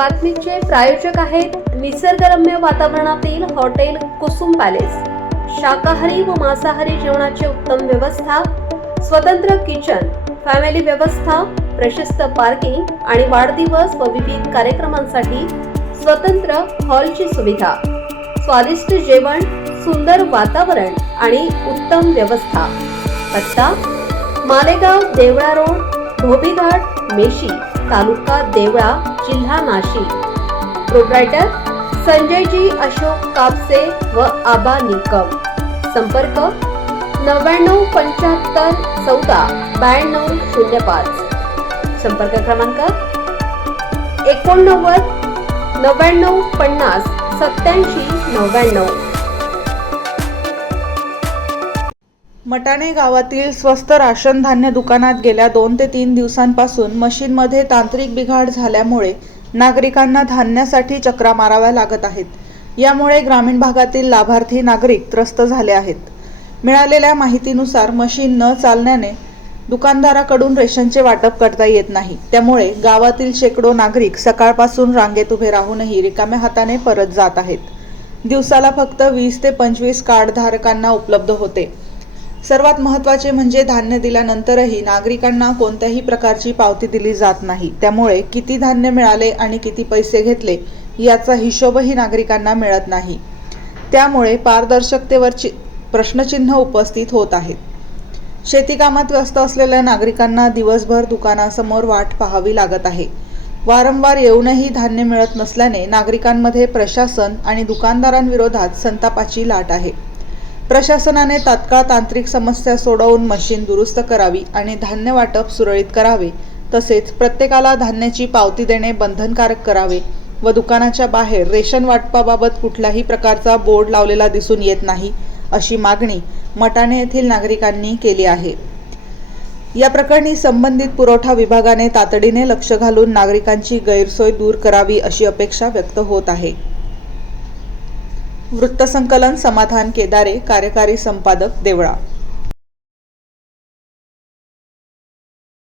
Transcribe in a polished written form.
बातमीचे प्रायोजक आहेत निसर्गरम्य वातावरणातील हॉटेल कुसुम पॅलेस। शाकाहारी व मांसाहारी जेवणाची उत्तम व्यवस्था, स्वतंत्र किचन, फॅमिली व्यवस्था, प्रशस्त पार्किंग आणि वाढदिवस व विविध कार्यक्रमांसाठी स्वतंत्र हॉलची सुविधा, स्वादिष्ट जेवण, सुंदर वातावरण आणि उत्तम व्यवस्था। पत्ता मालेगाव देवळा रोड, धोबीघाट, मेशी, तालुका देवळा, जिल्हा नाशिक। प्रोप्रायटर संजयजी अशोक कापसे व आबा निकम। संपर्क 9975 14 9205। संपर्क क्रमांक 89 99 50 87 99। मटाणे गावातील स्वस्त राशन धान्य दुकानात गेल्या 2 ते 3 दिवसांपासून मशीनमध्ये तांत्रिक बिघाड झाल्यामुळे नागरिकांना धान्यासाठी चक्रा माराव्या लागत आहेत। यामुळे ग्रामीण भागातील लाभार्थी नागरिक त्रस्त झाले आहेत। मिळालेल्या माहितीनुसार मशीन न चालण्याने दुकानदाराकडून रेशनचे वाटप करता येत नाही। त्यामुळे गावातील शेकडो नागरिक सकाळपासून रांगेत उभे राहूनही रिकाम्या हाताने परत जात आहेत। दिवसाला फक्त 20 ते 25 कार्ड धारकांना उपलब्ध होते। सर्वात महत्त्वाचे म्हणजे धान्य दिल्यानंतरही नागरिकांना कोणत्याही प्रकारची पावती दिली जात नाही। त्यामुळे किती धान्य मिळाले आणि किती पैसे घेतले याचा हिशोबही नागरिकांना मिळत नाही। त्यामुळे पारदर्शकतेवर प्रश्नचिन्ह उपस्थित होत आहेत। शेती कामात व्यस्त असलेल्या नागरिकांना दिवसभर दुकानासमोर वाट पाहावी लागत आहे। वारंवार येऊनही धान्य मिळत नसल्याने नागरिकांमध्ये प्रशासन आणि दुकानदारांविरोधात संतापाची लाट आहे। प्रशासनाने तात्काळ तांत्रिक समस्या सोडवून मशीन दुरुस्त करावी आणि धान्य वाटप सुरळीत करावे। तसेच प्रत्येकाला धान्याची पावती देणे बंधनकारक करावे व दुकानाच्या बाहेर रेशन वाटपाबाबत कुठल्याही प्रकारचा बोर्ड लावलेला दिसून येत नाही, अशी मागणी मटाणे येथील नागरिकांनी केली आहे। या प्रकरणी संबंधित पुरवठा विभागाने तातडीने लक्ष घालून नागरिकांची गैरसोय दूर करावी अशी अपेक्षा व्यक्त होत आहे। वृत्तसंकलन समाधान केदारे, कार्यकारी संपादक, देवळा।